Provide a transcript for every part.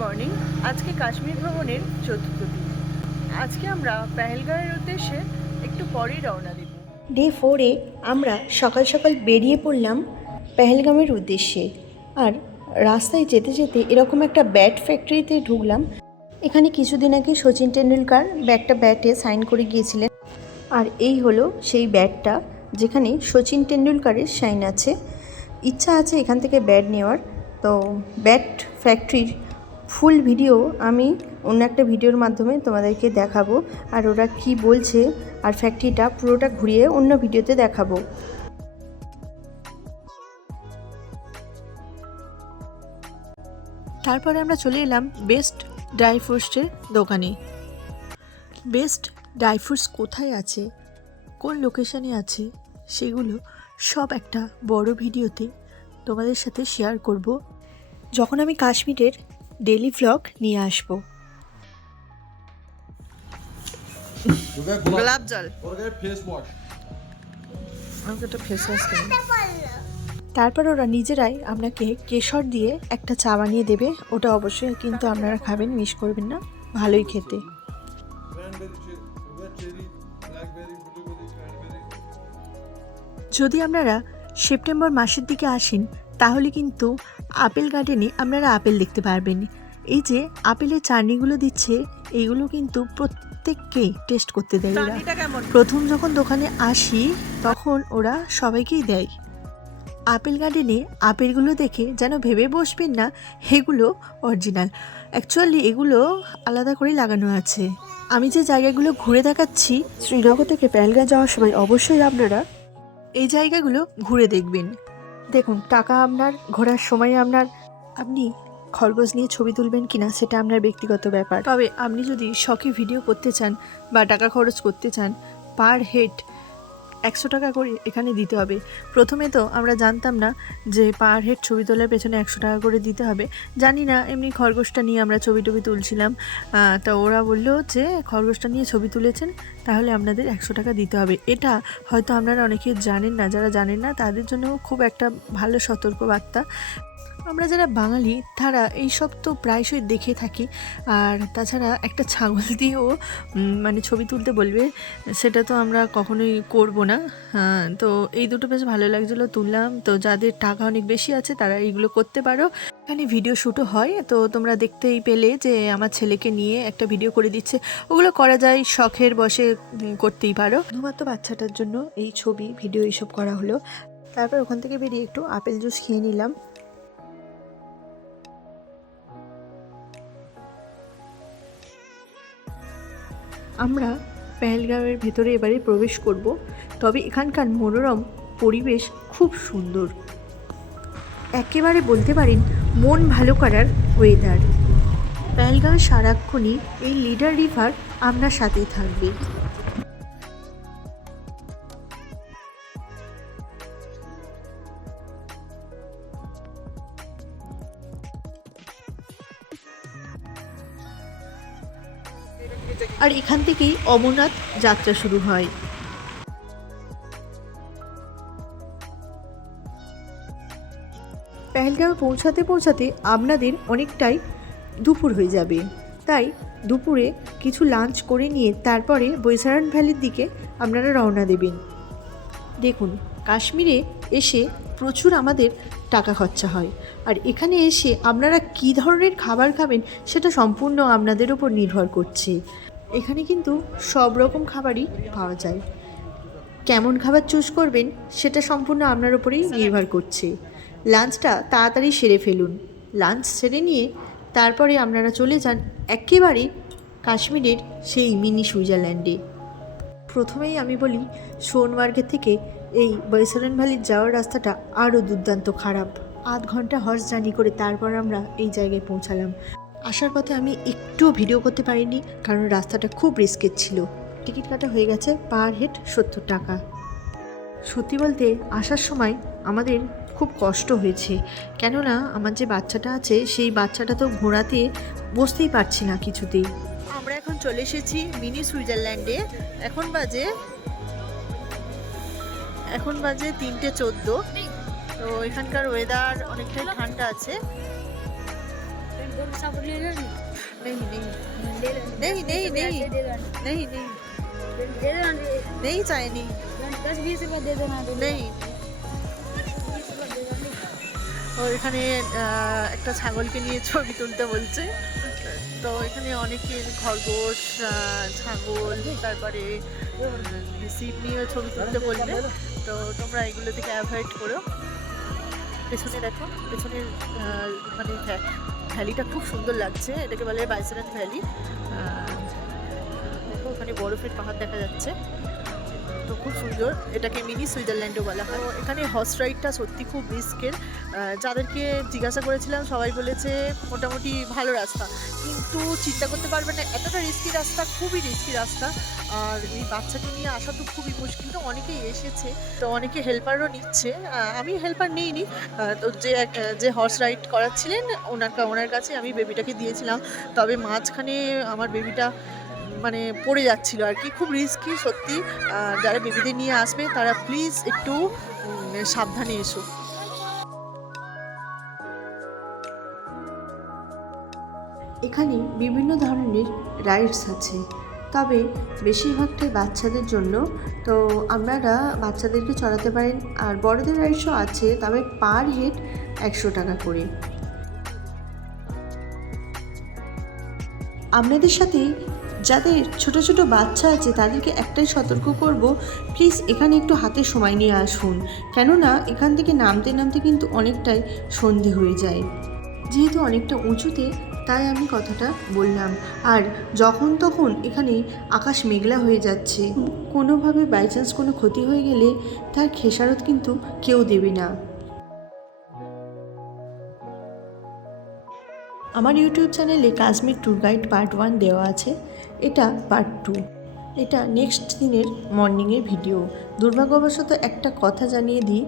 Morning. আজকে কাশ্মীর ভ্রমণের চতুর্থ দিন। আজকে আমরা পেহেলগাঁওয়ের উদ্দেশ্যে একটু পরেই রওনা দেব। ডে 4-এ আমরা সকাল সকাল বেরিয়ে পড়লাম পেহেলগামের উদ্দেশ্যে। আর রাস্তায় যেতে যেতে এরকম একটা ব্যাট ফ্যাক্টরিতে ঢুকলাম। এখানে কিছুদিন আগে সচিন টেন্ডুলকার একটা ব্যাটে সাইন করে গিয়েছিলেন। আর এই হলো সেই ব্যাটটা যেখানে সচিন টেন্ডুলকারের সাইন আছে। ইচ্ছা আছে এখান থেকে ব্যাট নেওয়ার। তো ব্যাট ফ্যাক্টরির ফুল ভিডিও আমি অন্য একটা ভিডিওর মাধ্যমে তোমাদেরকে দেখাবো। আর ওরা কি বলছে আর ফ্যাক্টরিটা পুরোটা ঘুরিয়ে অন্য ভিডিওতে দেখাবো। তারপরে আমরা চলে এলাম বেস্ট ড্রাই ফ্রুটসের দোকানে। বেস্ট ড্রাই ফ্রুটস কোথায় আছে, কোন লোকেশানে আছে, সেগুলো সব একটা বড় ভিডিওতে তোমাদের সাথে শেয়ার করব যখন আমি কাশ্মীরের ডেলি ভ্লগ নিয়ে আসব। গোলাপ জল, फेस वॉश আমাকে একটা ফেস ওয়াশ কিনে। তারপর ওরা নিজেরাই আপনাকে কেশর দিয়ে একটা চা বানিয়ে দেবে। ওটা অবশ্যই কিন্তু আপনারা খাবেন, মিস করবেন না, ভালোই খেতে। যদি আপনারা সেপ্টেম্বর মাসের দিকে আসেন তাহলে কিন্তু আপেল গার্ডেনে আপনারা আপেল দেখতে পারবেন। এই যে আপেলের চাটনিগুলো দিচ্ছে, এইগুলো কিন্তু প্রত্যেককেই টেস্ট করতে দেয় ওরা। প্রথম যখন দোকানে আসি তখন ওরা সবাইকেই দেয়। আপেল গার্ডেনে আপেলগুলো দেখে যেন ভেবে বসবেন না এগুলো অরিজিনাল। অ্যাকচুয়ালি এগুলো আলাদা করেই লাগানো আছে। আমি যে জায়গাগুলো ঘুরে দেখাচ্ছি, শ্রীনগর থেকে পেহেলগাঁও যাওয়ার সময় অবশ্যই আপনারা এই জায়গাগুলো ঘুরে দেখবেন। দেখুন, টাকা আপনার, ঘোরার সময় আপনি খরগোশ নিয়ে ছবি তুলবেন কিনা সেটা আপনার ব্যক্তিগত ব্যাপার। তবে আপনি যদি শখে ভিডিও করতে চান বা টাকা খরচ করতে চান, পার হেড 100 টাকা করে এখানে দিতে হবে। প্রথমে তো আমরা জানতাম না যে পার হেড ছবি তোলার পেছনে 100 টাকা করে দিতে হবে। জানি না, এমনি খরগোশটা নিয়ে আমরা ছবি তুলছিলাম। তা ওরা বললো যে খরগোশটা নিয়ে ছবি তুলেছেন তাহলে আপনাদের 100 টাকা দিতে হবে। এটা হয়তো আপনারা অনেকে জানেন না, যারা জানেন না তাদের জন্য খুব একটা ভালো সতর্কবার্তা। আমরা যারা বাঙালি তারা এইসব তো প্রায়শই দেখে থাকি। আর তাছাড়া একটা ছাগল দিয়েও মানে ছবি তুলতে বলবে, সেটা তো আমরা কখনোই করব না। তো এই দুটো বেশ ভালো লাগছিলো, তুললাম। তো যাদের টাকা অনেক বেশি আছে তারা এইগুলো করতে পারো। এখানে ভিডিও শ্যুটও হয়, তো তোমরা দেখতেই পেলে যে আমার ছেলেকে নিয়ে একটা ভিডিও করে দিচ্ছে। ওগুলো করা যায়, শখের বসে করতেই পারো। শুধুমাত্র বাচ্চাটার জন্য এই ছবি ভিডিও এইসব করা হলো। তারপর ওখান থেকে বেরিয়ে একটু আপেল জুস খেয়ে নিলাম। আমরা পেহেলগাঁওয়ের ভেতরে এবারে প্রবেশ করব। তবে এখানকার মনোরম পরিবেশ খুব সুন্দর, একেবারে বলতে পারেন মন ভালো করার ওয়েদার। পেহেলগাঁওয়ে সারাক্ষণই এই লিডার রিভার আপনার সাথেই থাকবে। আর এখান থেকেই অমরনাথ যাত্রা শুরু হয়। পেহেলগাঁও পৌঁছাতে পৌঁছাতে আপনাদের অনেকটাই দুপুর হয়ে যাবে। তাই দুপুরে কিছু লাঞ্চ করে নিয়ে তারপরে বৈসারান ভ্যালির দিকে আপনারা রওনা দেবেন। দেখুন, কাশ্মীরে এসে প্রচুর আমাদের টাকা খরচা হয়। আর এখানে এসে আপনারা কী ধরনের খাবার খাবেন সেটা সম্পূর্ণ আপনাদের উপর নির্ভর করছে। এখানে কিন্তু সব রকম খাবারই পাওয়া যায়। কেমন খাবার চুজ করবেন সেটা সম্পূর্ণ আপনার উপরেই নির্ভর করছে। লাঞ্চটা তাড়াতাড়ি সেরে ফেলুন। লাঞ্চ সেরে নিয়ে তারপরে আপনারা চলে যান একেবারে কাশ্মীরের সেই মিনি সুইজারল্যান্ডে। প্রথমেই আমি বলি, সোনমার্গের থেকে এই বৈসারান ভ্যালির যাওয়ার রাস্তাটা আরও দুর্দান্ত খারাপ। 8 ঘন্টা হর্স জার্নি করে তারপর আমরা এই জায়গায় পৌঁছালাম। আসার পথে আমি একটুও ভিডিও করতে পারিনি, কারণ রাস্তাটা খুব রিস্কের ছিল। টিকিট কাটা হয়ে গেছে, পার হেড 70 টাকা। সত্যি বলতে আসার সময় আমাদের খুব কষ্ট হয়েছে, কেননা আমার যে বাচ্চাটা আছে সেই বাচ্চাটা তো ঘোড়াতে বসতেই পারছি না কিছুতেই। আমরা এখন চলে এসেছি মিনি সুইজারল্যান্ডে। এখন বাজে 3:14। তো এখানকার ওয়েদার অনেকটাই ঠান্ডা আছে। साबुन ले लो नहीं नहीं ले लो नहीं नहीं नहीं दे दो नहीं नहीं दे दो नहीं चाहिए नहीं 10-20 रुपए दे देना नहीं। 20 रुपए दे देना ও এখানে একটা ছাগলকে নিয়ে ছবি তুলতে বলছে। তো এখানে অনেকের খরগোশ, ছাগল, তারপরে সিপ নিয়ে ছবি তুলতে বলবে। তো তোমরা এগুলো থেকে অ্যাভয়েড করো। পেছনে দেখো, পেছনের মানে ভ্যালিটা খুব সুন্দর লাগছে, এটাকে বলে বাইসেরেন্ট ভ্যালি। দেখো ওখানে বরফের পাহাড় দেখা যাচ্ছে, তো খুব সুন্দর। এটাকে মিনি সুইজারল্যান্ডও বলা হয়। তো এখানে হর্স রাইডটা সত্যি খুব রিস্কের। যাদেরকে জিজ্ঞাসা করেছিলাম সবাই বলেছে মোটামুটি ভালো রাস্তা, কিন্তু চিন্তা করতে পারবে না এতটা রিস্কি রাস্তা, খুবই রিস্কি রাস্তা। আর এই বাচ্চাকে নিয়ে আসা তো খুবই মুশকিল। তো অনেকেই এসেছে, তো অনেকে হেল্পারও নিচ্ছে। আমি হেল্পার নিইনি। তো যে হর্স রাইড করাচ্ছিলেন ওনার কাছে আমি বেবিটাকে দিয়েছিলাম। তবে মাঝখানে আমার বেবিটা মানে পড়ে যাচ্ছিল আর কি, খুব রিস্কি সত্যি। যারা বেবিদের নিয়ে আসবে তারা প্লিজ একটু সাবধানে এসো। এখানে বিভিন্ন ধরনের রাইডস আছে, তবে বেশিরভাগটাই বাচ্চাদের জন্য। তো আপনারা বাচ্চাদেরকে চড়াতে পারেন। আর বড়দের রাইডসও আছে, তবে পার হেড 100 টাকা করে। আপনাদের সাথে যাদের ছোট ছোট বাচ্চা আছে তাদেরকে একটাই সতর্ক করব, প্লিজ এখানে একটু হাতে সময় নিয়ে আসুন, কেননা এখান থেকে নামতে নামতে কিন্তু অনেকটাই সন্ধে হয়ে যায়। যেহেতু অনেকটা উঁচুতে, তাই আমি কথাটা বললাম। আর যখন তখন এখানে আকাশ মেঘলা হয়ে যাচ্ছে, কোনোভাবে বাইচান্স কোনো ক্ষতি হয়ে গেলে তার খেসারত কিন্তু কেউ দেবে না। আমার ইউটিউব চ্যানেলে কাশ্মীর ট্যুর গাইড পার্ট 1 দেওয়া আছে, এটা পার্ট 2। এটা নেক্সট দিনের মর্নিংয়ের ভিডিও। দুর্ভাগ্যবশত একটা কথা জানিয়ে দিই,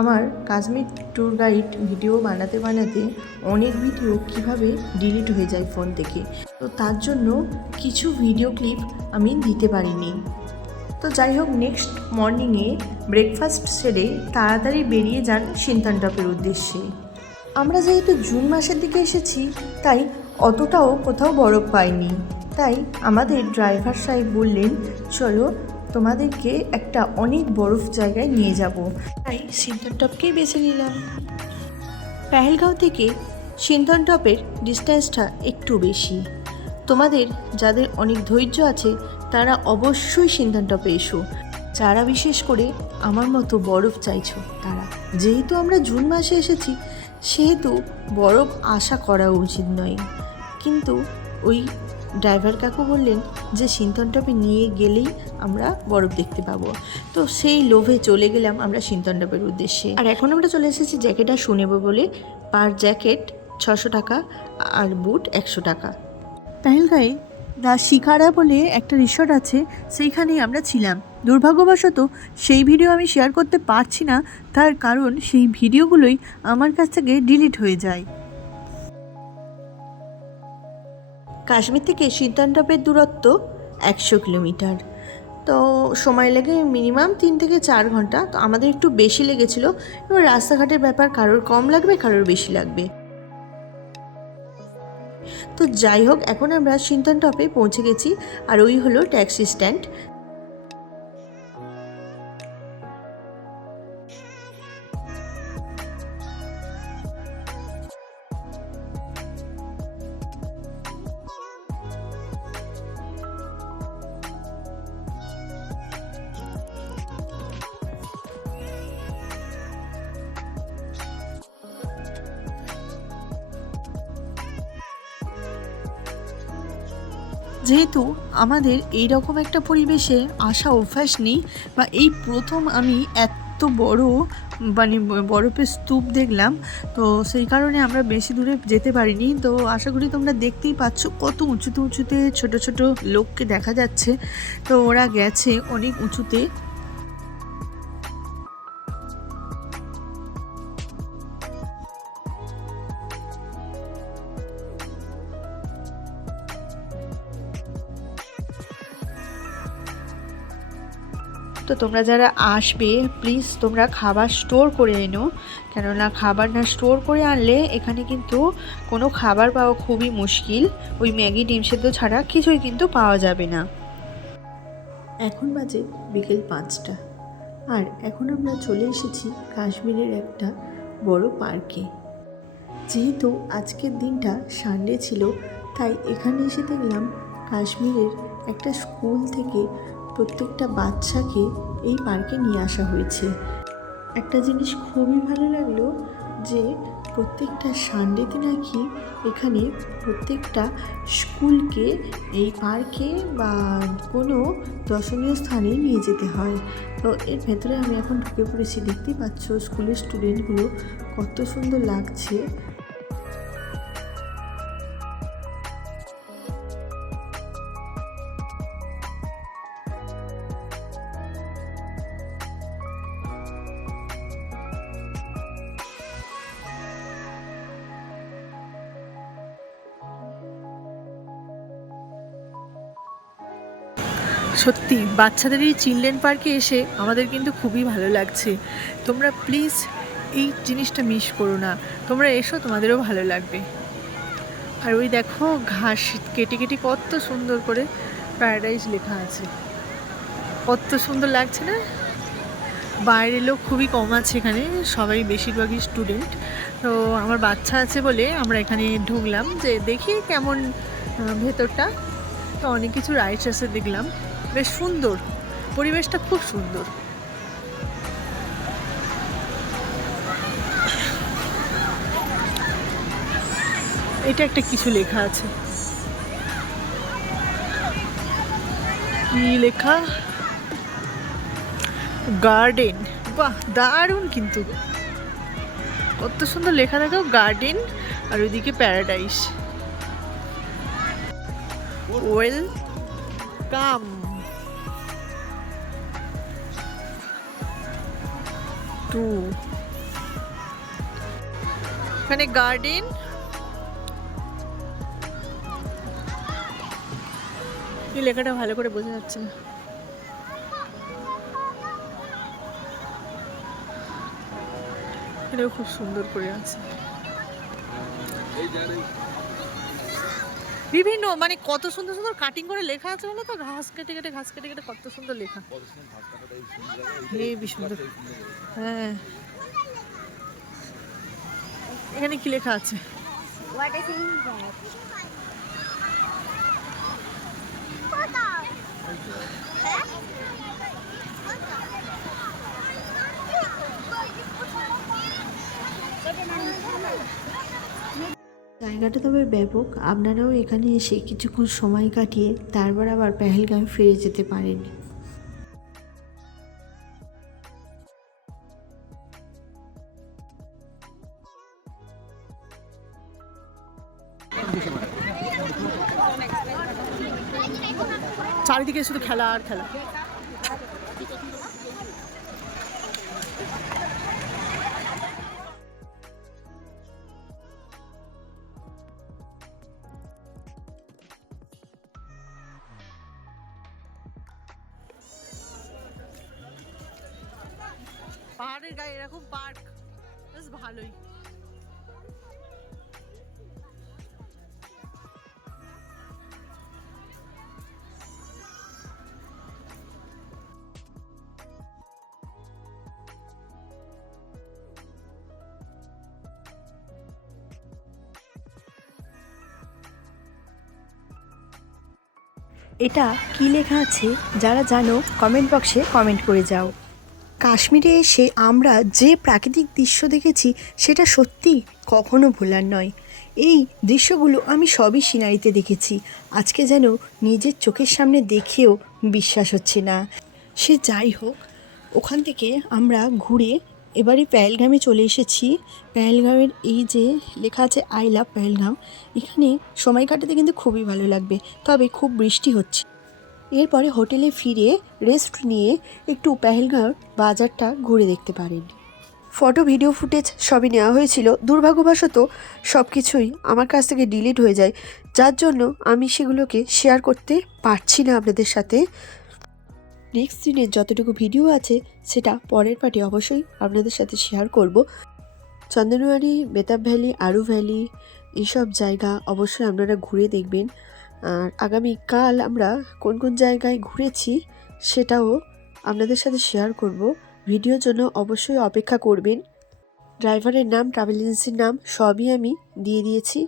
আমার কাশ্মীর ট্যুর গাইড ভিডিও বানাতে বানাতে অনেক ভিডিও কিভাবে ডিলিট হয়ে যায় ফোন থেকে। তো তার জন্য কিছু ভিডিও ক্লিপ আমি দিতে পারিনি। তো যাই হোক, নেক্সট মর্নিংয়ে ব্রেকফাস্ট সেরে তাড়াতাড়ি বেরিয়ে যান সিনথানটপের উদ্দেশ্যে। আমরা যেহেতু জুন মাসের দিকে এসেছি, তাই অতটাও কোথাও বরফ পাইনি। তাই আমাদের ড্রাইভার সাহেব বললেন, চলো তোমাদেরকে একটা অনেক বরফ জায়গায় নিয়ে যাব। তাই সিনথানটপকেই বেছে নিলাম। পেহেলগাঁও থেকে সিনথানটপের ডিস্টেন্সটা একটু বেশি। তোমাদের যাদের অনেক ধৈর্য আছে তারা অবশ্যই সিনথানটপে এসো। যারা বিশেষ করে আমার মতো বরফ চাইছো তারা। যেহেতু আমরা জুন মাসে এসেছি, সেহেতু বরফ আশা করা উচিত নয়, কিন্তু ওই ড্রাইভার কাকু বললেন যে সিনথানটপে নিয়ে গেলেই আমরা বরফ দেখতে পাবো। তো সেই লোভে চলে গেলাম আমরা সিনথানটপের উদ্দেশ্যে। আর এখন আমরা চলে এসেছি জ্যাকেট আর শু নেবো বলে। পার জ্যাকেট 600 টাকা আর বুট 100 টাকা। পেহেলগাঁয়ে দ্য শিকারা বলে একটা রিসর্ট আছে, সেইখানেই আমরা ছিলাম। দুর্ভাগ্যবশত সেই ভিডিও আমি শেয়ার করতে পারছি না, তার কারণ সেই ভিডিওগুলোই আমার কাছ থেকে ডিলিট হয়ে যায়। কাশ্মীর থেকে সিনথানটপের দূরত্ব 100 কিলোমিটার। তো সময় লাগে মিনিমাম 3 থেকে 4 ঘন্টা। তো আমাদের একটু বেশি লেগেছিল। এবার রাস্তাঘাটের ব্যাপার, কারোর কম লাগবে, কারোর বেশি লাগবে। তো যাই হোক, এখন আমরা সিনথানটপে পৌঁছে গেছি, আর ওই হলো ট্যাক্সি স্ট্যান্ড। যেহেতু আমাদের এই রকম একটা পরিবেশে আসা অভ্যাস নেই, বা এই প্রথম আমি এত বড় মানে বরফের স্তূপ দেখলাম, তো সেই কারণে আমরা বেশি দূরে যেতে পারিনি। তো আশা করি তোমরা দেখতেই পাচ্ছ কত উঁচুতে উঁচুতে ছোট ছোট লোককে দেখা যাচ্ছে। তো ওরা গেছে অনেক উঁচুতে। তো তোমরা যারা আসবে প্লিজ তোমরা খাবার স্টোর করে এনো, কেননা খাবার না স্টোর করে আনলে এখানে কিন্তু কোনো খাবার পাওয়া খুবই মুশকিল। ওই ম্যাগি ডিম সেদ্ধ ছাড়া কিছুই কিন্তু পাওয়া যাবে না। এখন বাজে বিকেল 5টা, আর এখন আমরা চলে এসেছি কাশ্মীরের একটা বড় পার্কে। যেহেতু আজকের দিনটা সানডে ছিল, তাই এখানে এসে দেখলাম কাশ্মীরের একটা স্কুল থেকে প্রত্যেকটা বাচ্চাকে এই পার্কে নিয়ে আসা হয়েছে। একটা জিনিস খুবই ভালো লাগলো যে প্রত্যেকটা সানডেতে নাকি এখানে প্রত্যেকটা স্কুলকে এই পার্কে বা কোনো দর্শনীয় স্থানে নিয়ে যেতে হয়। তো এর ভেতরে আমি এখন ঢুকে পড়েছি, দেখতেই পাচ্ছ স্কুলের স্টুডেন্টগুলো কত সুন্দর লাগছে। সত্যি বাচ্চাদের এই চিলড্রেন পার্কে এসে আমাদের কিন্তু খুবই ভালো লাগছে। তোমরা প্লিজ এই জিনিসটা মিস করো না, তোমরা এসো, তোমাদেরও ভালো লাগবে। আর ওই দেখো ঘাস কেটে কেটে কত সুন্দর করে প্যারাডাইজ লেখা আছে, কত সুন্দর লাগছে না? বাইরের লোক খুবই কম আছে এখানে, সবাই বেশিরভাগই স্টুডেন্ট। তো আমার বাচ্চা আছে বলে আমরা এখানে ঢুকলাম যে দেখি কেমন ভেতরটা। তো অনেক কিছু রাইডস আছে দেখলাম, বেশ সুন্দর, পরিবেশটা খুব সুন্দর। এটা একটা কিছু লেখা আছে, কি লেখা? গার্ডেন। বাহ, দারুণ, কিন্তু কত সুন্দর লেখা, দেখো গার্ডেন, আর ওইদিকে প্যারাডাইস। ওয়েলকাম। এখানে গার্ডেন, এই লেখাটা ভালো করে বোঝা যাচ্ছে না। এটাও খুব সুন্দর করে আছে, বিভিন্ন মানে কত সুন্দর সুন্দর কাটিং করে লেখা আছে বলো তো, ঘাস কেটে কেটে কত সুন্দর লেখা, হেবি সুন্দর। হ্যাঁ, এখানে কি লেখা আছে? What is in that? জায়গাটা তবে ব্যাপক, আপনারাও এখানে এসে কিছুক্ষণ সময় কাটিয়ে তারপর আবার পেহেলগামে ফিরে যেতে পারেন। চারিদিকে শুধু খেলা আর খেলা। পাহাড়ের গায়ে এরকম পার্ক বেশ ভালোই। এটা কি লেখা আছে যারা জানো কমেন্ট বক্সে কমেন্ট করে যাও। কাশ্মীরে এসে আমরা যে প্রাকৃতিক দৃশ্য দেখেছি সেটা সত্যি কখনো ভোলার নয়। এই দৃশ্যগুলো আমি সবই সিনারিতে দেখেছি, আজকে যেন নিজের চোখের সামনে দেখেও বিশ্বাস হচ্ছে না। সে যাই হোক, ওখান থেকে আমরা ঘুরে এবারে পেহেলগামে চলে এসেছি। পেহেলগামের এই যে লেখা আছে আই লাভ পেহেলগাম, এখানে সময় কাটাতে কিন্তু খুবই ভালো লাগবে, তবে খুব বৃষ্টি হচ্ছে। এরপরে হোটেলে ফিরে রেস্ট নিয়ে একটু পেহেলগাঁও বাজারটা ঘুরে দেখতে পারেন। ফটো ভিডিও ফুটেজ সবই নেওয়া হয়েছিল, দুর্ভাগ্যবশত সব কিছুই আমার কাছ থেকে ডিলিট হয়ে যায়, যার জন্য আমি সেগুলোকে শেয়ার করতে পারছি না আপনাদের সাথে। নেক্সট দিনের যতটুকু ভিডিও আছে সেটা পরের পার্টে অবশ্যই আপনাদের সাথে শেয়ার করব। চন্দনওয়ারি, বেতাব ভ্যালি, আরু ভ্যালি এইসব জায়গা অবশ্যই আপনারা ঘুরে দেখবেন। আর আগামীকাল আমরা কোন কোন জায়গায় ঘুরেছি সেটাও আপনাদের সাথে শেয়ার করব। ভিডিওর জন্য অবশ্যই অপেক্ষা করবেন। ড্রাইভারের নাম, ট্রাভেল এজেন্সির নাম সবই আমি দিয়ে দিয়েছি।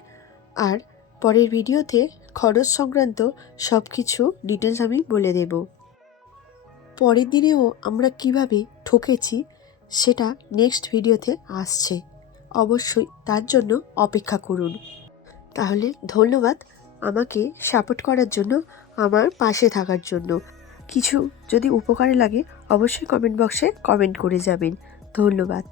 আর পরের ভিডিওতে খরচ সংক্রান্ত সব কিছু ডিটেলস আমি বলে দেব। পরের দিনেও আমরা কিভাবে ঠকেছি সেটা নেক্সট ভিডিওতে আসছে, অবশ্যই তার জন্য অপেক্ষা করুন। তাহলে ধন্যবাদ আমাকে সাপোর্ট করার জন্য, আমার পাশে থাকার জন্য। কিছু যদি উপকারে লাগে অবশ্যই কমেন্ট বক্সে কমেন্ট করে যাবেন। ধন্যবাদ।